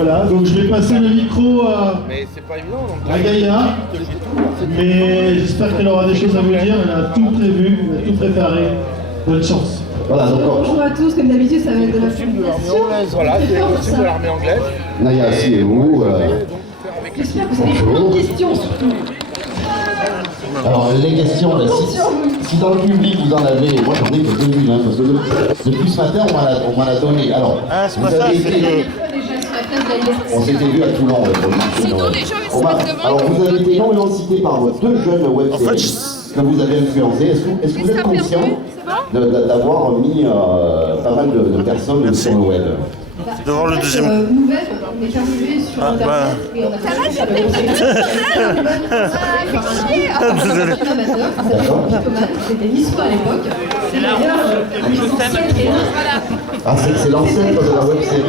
Voilà, donc je vais passer le micro à Gaïa, mais j'espère qu'elle aura des choses à vous dire, elle a tout prévu, elle a tout préparé. Bonne chance. Voilà, donc bonjour à tous, comme d'habitude ça va être de la formation. Voilà, c'est le costume de l'armée anglaise. Naya, si et vous. J'espère que vous avez plein de questions surtout. Alors les questions, là, si dans le public vous en avez, moi j'en ai quelques-unes, hein, parce que depuis ce matin on m'en a donné. Alors, vous avez été... On s'était vu à Toulon. Alors vous avez été énormément cité par deux jeunes web séries que vous avez influencés. Est-ce que vous êtes conscient d'avoir mis pas mal de personnes sur le web? De voir le deuxième. Nouvelle, on est arrivé sur Internet et on a fait c'était Nice à l'époque. C'est c'est l'ancêtre de la web série.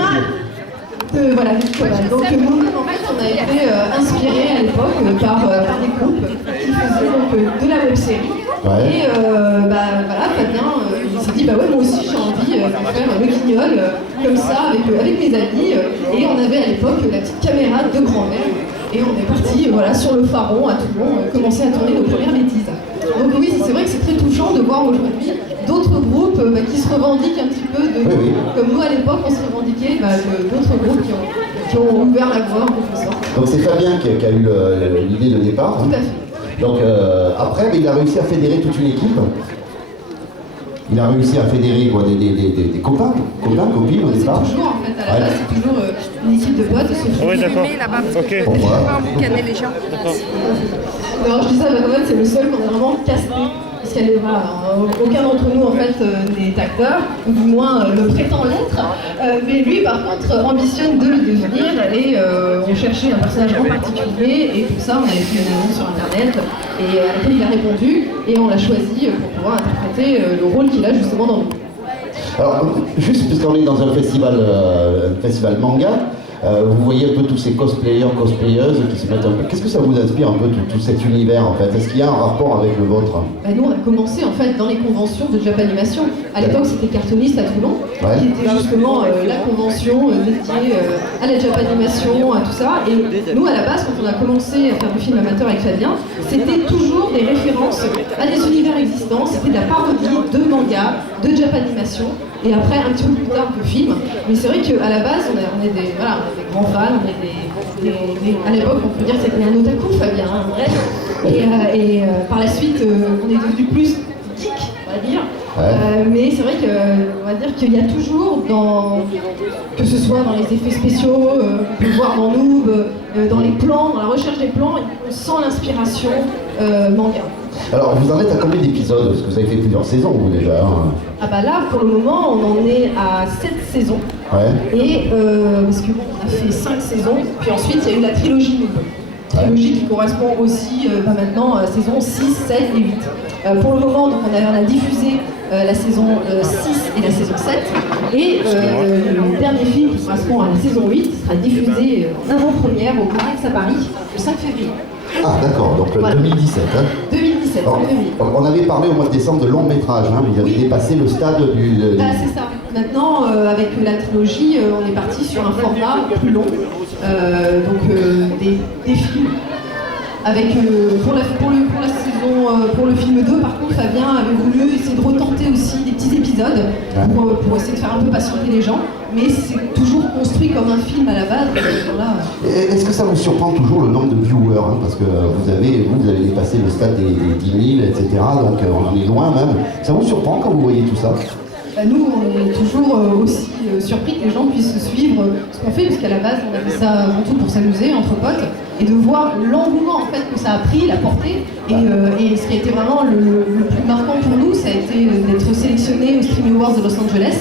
Voilà, donc nous-mêmes en fait on a été inspirés à l'époque par des groupes qui faisaient donc, de la web série. Ouais. Et voilà, Fabien il s'est dit bah ouais moi aussi j'ai envie de faire le guignol comme ça avec mes amis et on avait à l'époque la petite caméra de grand-mère et on est parti voilà, sur le Pharon à Toulon commencer à tourner nos premières bêtises. Donc oui c'est vrai que c'est très touchant de voir aujourd'hui d'autres groupes qui se revendiquent un petit peu comme nous à l'époque on se revendiquait d'autres groupes qui ont ouvert la voie en quelque sorte. Donc c'est Fabien qui a eu l'idée de départ. Tout à fait. Donc après, il a réussi à fédérer toute une équipe. Il a réussi à fédérer quoi, des copains, copines au départ. C'est toujours en fait, à la base, c'est toujours une équipe de potes. Oui, d'accord. Ok. Pas boucaner les gens. Alors je dis ça, quand même, c'est le seul qu'on a vraiment casté. Parce qu'elle est aucun d'entre nous en fait n'est acteur, ou du moins le prétend l'être, mais lui par contre ambitionne de le devenir et on cherchait un personnage en particulier et pour ça on avait fait une annonce sur internet et à laquelle il a répondu et on l'a choisi pour pouvoir interpréter le rôle qu'il a justement dans le groupe. Alors juste puisqu'on est dans un festival manga, vous voyez un peu tous ces cosplayers, cosplayeuses qui se mettent un peu... Qu'est-ce que ça vous inspire un peu tout cet univers en fait? Est-ce qu'il y a un rapport avec le vôtre? Nous on a commencé en fait dans les conventions de Japanimation. À l'époque c'était Cartoonist à Toulon, qui était justement la convention dédiée à la Japanimation, à tout ça. Et nous à la base quand on a commencé à faire du film amateur avec Fabien, c'était toujours des références à des univers existants, c'était de la parodie de manga, de Japanimation. Et après, un petit peu plus tard, le film. Mais c'est vrai qu'à la base, on est des grands fans, à l'époque, on peut dire que c'était un otaku, Fabien, hein, bref. Et par la suite, on est devenu plus geek, on va dire. Mais c'est vrai qu'on va dire qu'il y a toujours, que ce soit dans les effets spéciaux, on peut voir dans Noob, dans les plans, dans la recherche des plans, on sent l'inspiration manga. Alors, vous en êtes à combien d'épisodes? Parce que vous avez fait plusieurs saisons, vous, déjà. Ah bah là, pour le moment, on en est à 7 saisons. Et parce qu'on a fait 5 saisons, puis ensuite, il y a eu la trilogie Noob. Trilogie qui correspond aussi maintenant à la saison 6, 7 et 8. Pour le moment, donc, on a diffusé la saison 6 et la saison 7. Et le dernier film qui correspond à la saison 8 sera diffusé en avant-première au Comics à Paris le 5 février. Ah d'accord, donc voilà. 2017. 2017, on avait parlé au mois de décembre de long métrage, mais il avait dépassé le stade du... c'est ça. Maintenant, avec la trilogie, on est parti sur un format plus long, donc des films. Avec, pour le film 2, par contre, Fabien avait voulu essayer de retenter aussi des petits épisodes pour essayer de faire un peu patienter les gens, mais c'est toujours construit comme un film à la base. Est-ce que ça vous surprend toujours le nombre de viewers, parce que vous avez dépassé le stade des 10 000, etc., donc on en est loin même. Ça vous surprend quand vous voyez tout ça? Nous, on est toujours aussi surpris que les gens puissent suivre ce qu'on fait, puisqu'à la base, on a fait ça avant tout pour s'amuser entre potes, et de voir l'engouement en fait, que ça a pris, la portée, et ce qui a été vraiment le plus marquant pour nous, ça a été d'être sélectionné au Stream Awards de Los Angeles,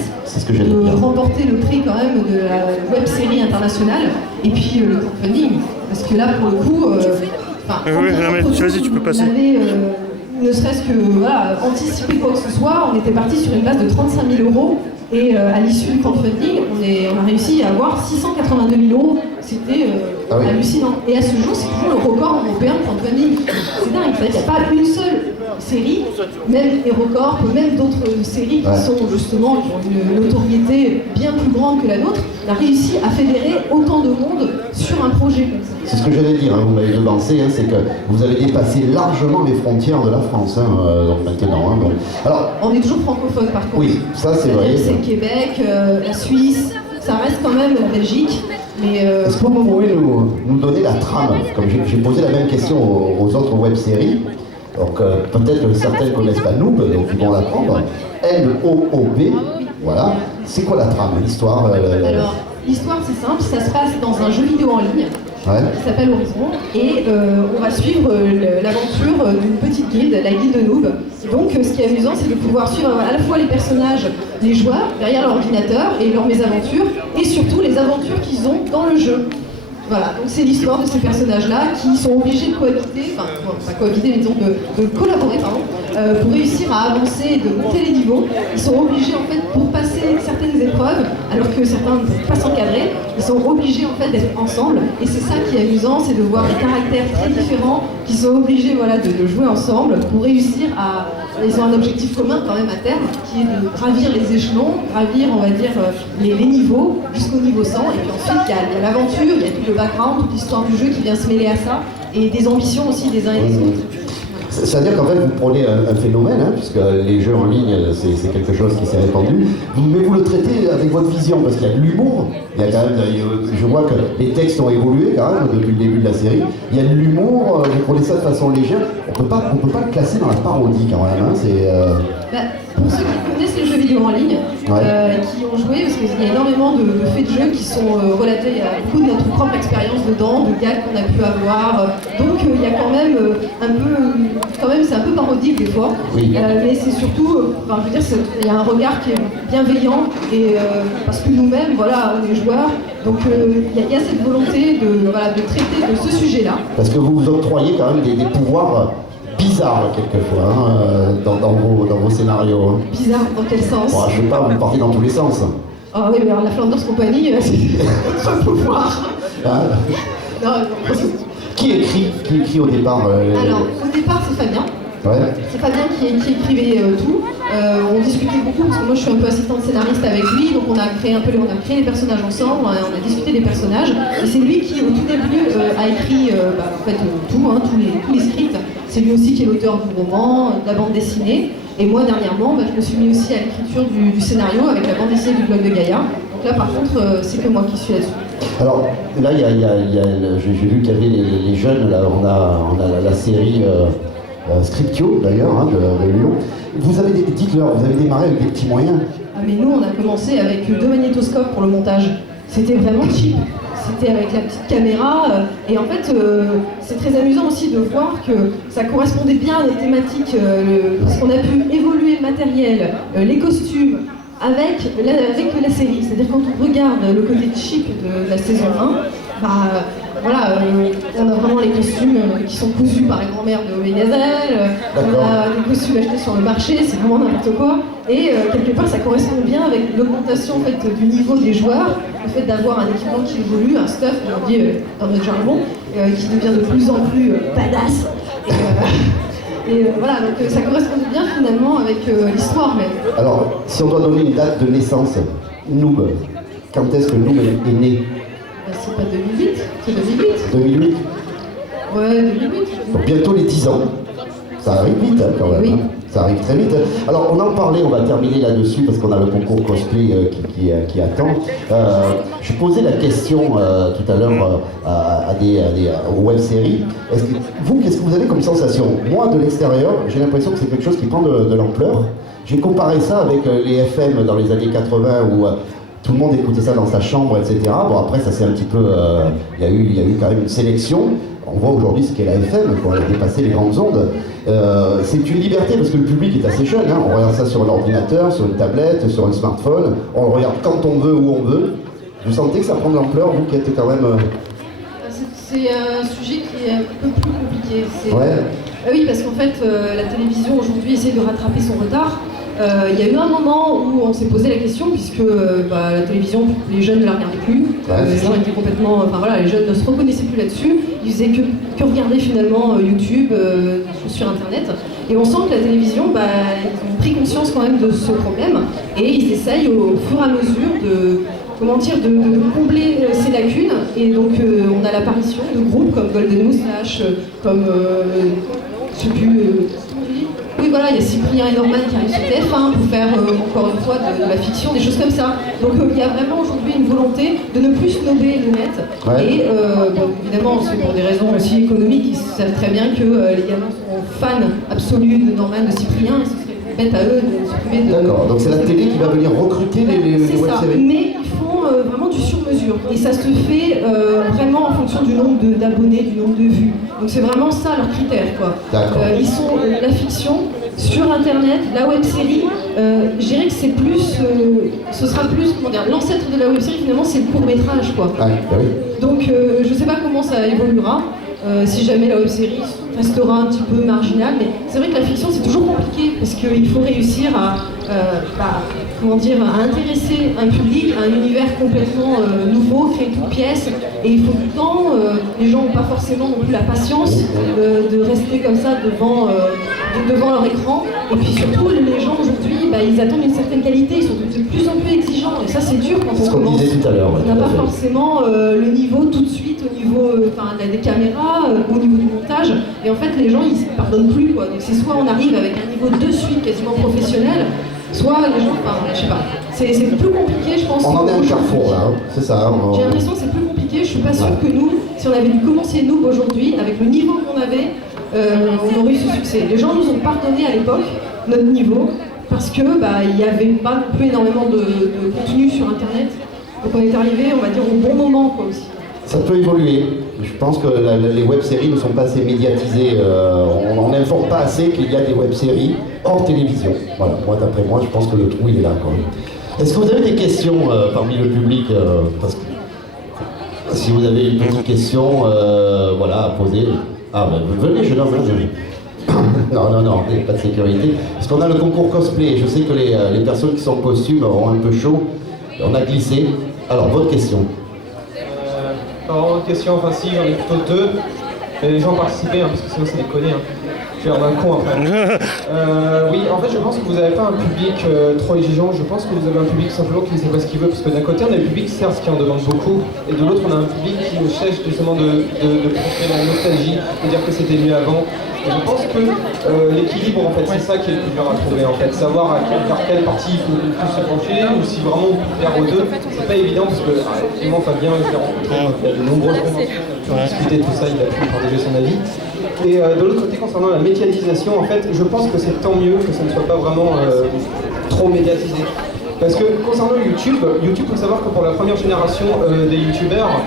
de remporter le prix quand même de la web série internationale, et puis le crowdfunding, parce que là, pour le coup, vas-y, tu peux passer. Ne serait-ce que anticiper quoi que ce soit, on était parti sur une base de 35 000 € et à l'issue du crowdfunding, on a réussi à avoir 682 000 €. C'était hallucinant. Et à ce jour, c'est toujours le record européen de crowdfunding. C'est dingue, il n'y a pas une seule séries, même HeroCorp, même d'autres séries qui sont justement, qui ont une notoriété bien plus grande que la nôtre, on a réussi à fédérer autant de monde sur un projet comme ça. C'est ce que j'allais dire, hein, vous m'avez devancé, c'est que vous avez dépassé largement les frontières de la France donc maintenant. Donc. Alors, on est toujours francophone par contre. Oui, ça c'est vrai. C'est le Québec, la Suisse, ça reste quand même la Belgique. Est-ce que vous pouvez nous donner la trame? Comme j'ai posé la même question aux autres web-séries, donc peut-être que certaines ne connaissent pas Noob, donc ils vont l'apprendre. N-O-O-B, voilà. C'est quoi la trame, l'histoire Alors, l'histoire c'est simple, ça se passe dans un jeu vidéo en ligne. Qui s'appelle Horizon, et on va suivre l'aventure d'une petite guilde, la guilde de Noob. Et donc ce qui est amusant, c'est de pouvoir suivre à la fois les personnages, les joueurs, derrière l'ordinateur et leurs mésaventures, et surtout les aventures qu'ils ont dans le jeu. Voilà, donc c'est l'histoire de ces personnages-là qui sont obligés de cohabiter, enfin pas cohabiter, mais disons de collaborer, pardon, pour réussir à avancer et de monter les niveaux. Ils sont obligés en fait, pour passer certaines épreuves, alors que certains ne peuvent pas s'encadrer, ils sont obligés en fait d'être ensemble. Et c'est ça qui est amusant, c'est de voir des caractères très différents qui sont obligés de jouer ensemble pour réussir à... Ils ont un objectif commun quand même à terme, qui est de gravir les échelons, gravir, on va dire, les niveaux jusqu'au niveau 100. Et puis ensuite, il y a l'aventure, il y a tout le background, toute l'histoire du jeu qui vient se mêler à ça, et des ambitions aussi des uns et des autres. C'est-à-dire qu'en fait, vous prenez un phénomène, hein, puisque les jeux en ligne, c'est quelque chose qui s'est répandu, mais vous le traitez avec votre vision, parce qu'il y a de l'humour, il y a quand même, je vois que les textes ont évolué quand même depuis le début de la série, il y a de l'humour, vous prenez ça de façon légère, on peut pas le classer dans la parodie quand même, hein, pour ceux qui connaissent les jeux vidéo en ligne, qui ont joué, parce qu'il y a énormément de faits de jeu qui sont relatés, il y a beaucoup de notre propre expérience dedans, de gags qu'on a pu avoir, donc il y a quand même c'est un peu parodique des fois, mais c'est surtout, je veux dire, il y a un regard qui est bienveillant, et parce que nous-mêmes, voilà, on est joueurs, donc il y a cette volonté de traiter de ce sujet-là. Parce que vous vous octroyez quand même des pouvoirs bizarre quelquefois hein, dans vos scénarios. Hein. Bizarre dans quel sens? Je sais pas, vous partez dans tous les sens. Ah oui, mais alors la Flanders Company, c'est un pouvoir. Qui écrit au départ Alors, au départ, c'est Fabien. C'est Fabien qui écrivait tout. On discutait beaucoup parce que moi je suis un peu assistante scénariste avec lui, donc on a créé les personnages ensemble, on a discuté des personnages, et c'est lui qui au tout début a écrit tout, hein, tous les scripts. C'est lui aussi qui est l'auteur du roman, de la bande dessinée, et moi dernièrement je me suis mis aussi à l'écriture du scénario avec la bande dessinée du blog de Gaïa. Donc là par contre c'est que moi qui suis là-dessus. Alors là j'ai vu qu'il y avait les jeunes, là on a la série Scriptio d'ailleurs, hein, de Lyon. Vous avez dites-leur, vous avez démarré avec des petits moyens. Ah mais nous on a commencé avec 2 magnétoscopes pour le montage. C'était vraiment cheap. C'était avec la petite caméra, et en fait c'est très amusant aussi de voir que ça correspondait bien à notre thématique, parce qu'on a pu évoluer le matériel, les costumes, avec la série. C'est-à-dire quand on regarde le côté cheap de la saison 1, on a vraiment les costumes qui sont cousus par la grand-mère de Gazelle, on a des costumes achetés sur le marché, c'est vraiment n'importe quoi. Et quelque part, ça correspond bien avec l'augmentation en fait, du niveau des joueurs, le fait d'avoir un équipement qui évolue, un stuff, on dit dans notre jargon, qui devient de plus en plus badass. Et voilà, donc ça correspond bien finalement avec l'histoire même. Alors, si on doit donner une date de naissance, Noob, quand est-ce que Noob est né? C'est pas 2008, c'est 2008. 2008? Ouais, 2008. Donc bientôt les 10 ans. Ça arrive vite hein, quand même. Oui. Hein. Ça arrive très vite. Alors on en parlait, on va terminer là-dessus parce qu'on a le concours cosplay qui attend. Je posais la question tout à l'heure aux web-séries. Qu'est-ce que vous avez comme sensation? Moi, de l'extérieur, j'ai l'impression que c'est quelque chose qui prend de l'ampleur. J'ai comparé ça avec les FM dans les années 80 où tout le monde écoutait ça dans sa chambre, etc. Bon, après, ça c'est un petit peu... Il y a eu quand même une sélection. On voit aujourd'hui ce qu'est la FM, on a dépassé les grandes ondes. C'est une liberté parce que le public est assez jeune. Hein. On regarde ça sur un ordinateur, sur une tablette, sur un smartphone. On le regarde quand on veut, où on veut. Vous sentez que ça prend de l'ampleur, vous qui êtes quand même... C'est un sujet qui est un peu plus compliqué. Ouais. Oui, parce qu'en fait, la télévision aujourd'hui essaie de rattraper son retard. Il y a eu un moment où on s'est posé la question, puisque la télévision, les jeunes ne la regardaient plus. Les gens étaient complètement... les jeunes ne se reconnaissaient plus là-dessus. Ils disaient que regarder finalement YouTube sur Internet. Et on sent que la télévision, ils ont pris conscience quand même de ce problème et ils essayent au fur et à mesure de combler ces lacunes. Et donc on a l'apparition de groupes comme Golden Moustache, comme je sais plus. Oui, voilà, il y a Cyprien et Norman qui arrivent sur TF1 pour faire, encore une fois, de la fiction, des choses comme ça. Donc il y a vraiment aujourd'hui une volonté de ne plus snober le net. Ouais. Et évidemment, c'est pour des raisons aussi économiques, ils savent très bien que les gamins sont fans absolus de Norman, de Cyprien, et ce serait bête à eux de s'occuper de... D'accord, donc c'est la télé qui va venir recruter les web-séries. Mais ils font vraiment du sur-mesure. Et ça se fait vraiment en fonction du nombre d'abonnés, du nombre de vues. Donc c'est vraiment ça leur critère, quoi. Ils sont la fiction sur internet, la web-série. Je dirais que c'est plus, ce sera plus, comment dire, l'ancêtre de la web-série finalement c'est le court-métrage, quoi. Ah, bah oui. Donc je sais pas comment ça évoluera. Si jamais la web-série restera un petit peu marginale, mais c'est vrai que la fiction c'est toujours compliqué parce qu'il faut réussir à intéresser un public à un univers complètement nouveau, créé toute pièce, et il faut du temps. Les gens n'ont pas forcément non plus la patience de rester comme ça devant leur écran, et puis surtout les gens aujourd'hui ils attendent une certaine qualité, ils sont de plus en plus exigeants, et ça c'est dur quand on commence. Disait tout à l'heure. On n'a pas forcément le niveau tout de suite au niveau des caméras, au niveau du montage, et en fait les gens ils ne pardonnent plus, quoi. Donc c'est soit on arrive avec un niveau de suite quasiment professionnel, soit les gens, je sais pas, c'est plus compliqué, je pense. On en est à un carrefour là, c'est ça. J'ai l'impression que c'est plus compliqué, je suis pas sûre que nous, si on avait dû commencer nous aujourd'hui, avec le niveau qu'on avait, on aurait eu ce succès. Les gens nous ont pardonné à l'époque notre niveau, parce que il n'y avait pas non plus énormément de contenu sur internet. Donc on est arrivé, on va dire, au bon moment, quoi, aussi. Ça peut évoluer. Je pense que les web-séries ne sont pas assez médiatisées. On n'informe pas assez qu'il y a des web-séries hors télévision. Voilà, moi d'après moi, je pense que le trou il est là, quoi. Est-ce que vous avez des questions parmi le public parce que si vous avez une petite question à poser. Ah venez, jeune homme, venez. Non, pas de sécurité. Parce qu'on a le concours cosplay. Je sais que les personnes qui sont en costume auront un peu chaud. On a glissé. Alors, votre question. Alors, une question, si, j'en ai plutôt deux. Mais les gens participaient, parce que sinon c'est des conneries. Je vais avoir un con après. Oui, en fait, je pense que vous n'avez pas un public trop exigeant. Je pense que vous avez un public simplement qui ne sait pas ce qu'il veut. Parce que d'un côté, on a le public, certes, qui en demande beaucoup. Et de l'autre, on a un public qui cherche justement de procurer la nostalgie, de dire que c'était mieux avant. Et je pense que l'équilibre, en fait, c'est ça qui est le plus dur à trouver, en fait. Savoir vers quelle partie il faut le plus se pencher, ou si vraiment on peut faire aux deux. C'est pas évident, parce que, effectivement, Fabien, je l'ai rencontré il y a de nombreuses conventions, on a discuté de tout ça, il a pu partager son avis. Et de l'autre côté, concernant la médiatisation, en fait, je pense que c'est tant mieux que ça ne soit pas vraiment trop médiatisé. Parce que concernant YouTube, il faut savoir que pour la première génération des youtubeurs,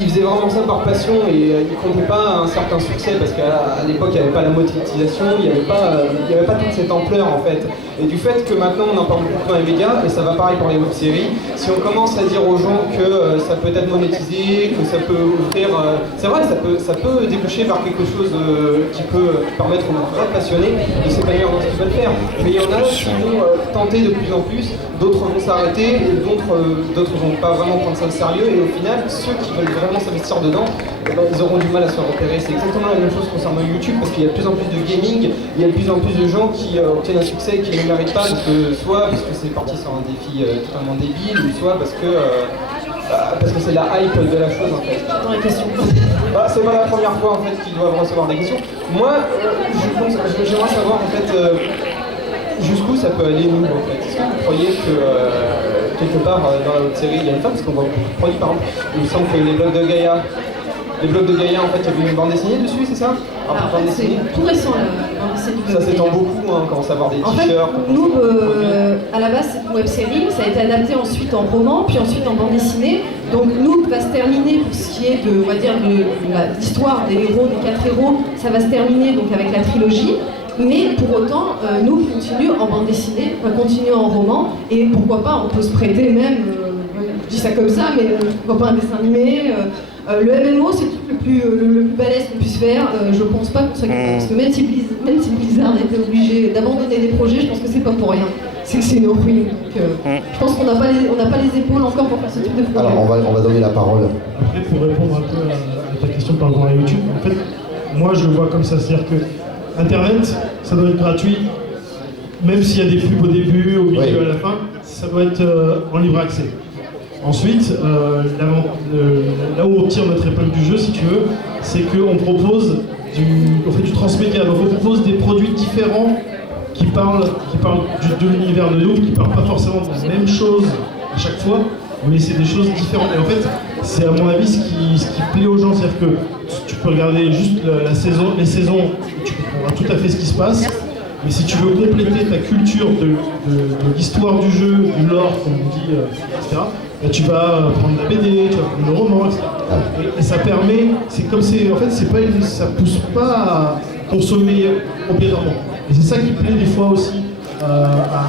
ils faisaient vraiment ça par passion et ils ne comptaient pas un certain succès parce qu'à l'époque il n'y avait pas la monétisation, il n'y avait pas toute cette ampleur en fait. Et du fait que maintenant on en parle beaucoup dans les médias, et ça va pareil pour les web-séries, si on commence à dire aux gens que ça peut être monétisé, que ça peut ouvrir... c'est vrai, ça peut déboucher vers quelque chose qui peut permettre aux vrais passionnés de s'épanouir dans ce qu'ils veulent faire. Mais il y en a qui vont tenter de plus en plus, d'autres vont s'arrêter, et d'autres vont pas vraiment prendre ça au sérieux, et au final, ceux qui veulent vraiment s'investir dedans, ils auront du mal à se repérer. C'est exactement la même chose concernant YouTube, parce qu'il y a de plus en plus de gaming, il y a de plus en plus de gens qui obtiennent un succès qui ne méritent pas, soit parce que c'est parti sur un défi totalement débile, ou soit parce que c'est la hype de la chose en fait. Dans les questions. C'est pas la première fois en fait qu'ils doivent recevoir des questions. Moi, j'aimerais savoir en fait jusqu'où ça peut aller nous en fait. Est-ce que vous croyez que quelque part dans la haute série il y a une femme, parce qu'on voit beaucoup de produits par exemple, il me semble que les blogs de Gaïa en fait il y avait une bande dessinée dessus, c'est ça? Alors, en fait, c'est tout récent la bande dessinée. Ça s'étend beaucoup, on commence à avoir des t-shirts. En fait, nous, à la base c'est une web série, ça a été adapté ensuite en roman, puis ensuite en bande dessinée. Donc nous, va se terminer pour ce qui est de, on va dire, de l'histoire des héros, des 4 héros, ça va se terminer donc avec la trilogie. Mais pour autant, nous continuons en bande dessinée, continuons en roman, et pourquoi pas, on peut se prêter même, je dis ça comme ça, mais pourquoi pas un dessin animé. Le MMO, c'est le plus balèze qu'on puisse faire. Je pense pas qu'on soit capable, parce que même si Blizzard était obligé d'abandonner des projets, je pense que c'est pas pour rien. C'est que c'est une ruine. Donc, je pense qu'on n'a pas les épaules encore pour faire ce type de projet. Alors, on va donner la parole. Après, pour répondre un peu à ta question par rapport à YouTube, en fait, moi je le vois comme ça, c'est-à-dire que Internet, ça doit être gratuit, même s'il y a des pubs au début, au milieu, Oui. à la fin, ça doit être en libre accès. Ensuite, là où on tire notre épingle du jeu, si tu veux, c'est qu'on propose on fait du transmédia, donc on propose des produits différents qui parlent de l'univers de Loop, qui ne parlent pas forcément de la même chose à chaque fois, mais c'est des choses différentes. Et en fait, c'est à mon avis ce qui plaît aux gens, c'est-à-dire que tu peux regarder juste les saisons, tu comprendras tout à fait ce qui se passe, mais si tu veux compléter ta culture de l'histoire du jeu, du lore, comme on dit, etc., là, tu vas prendre la BD, tu vas prendre le roman, etc. Et ça permet, c'est comme en fait, ça pousse pas à consommer obligatoirement. Et c'est ça qui plaît des fois aussi à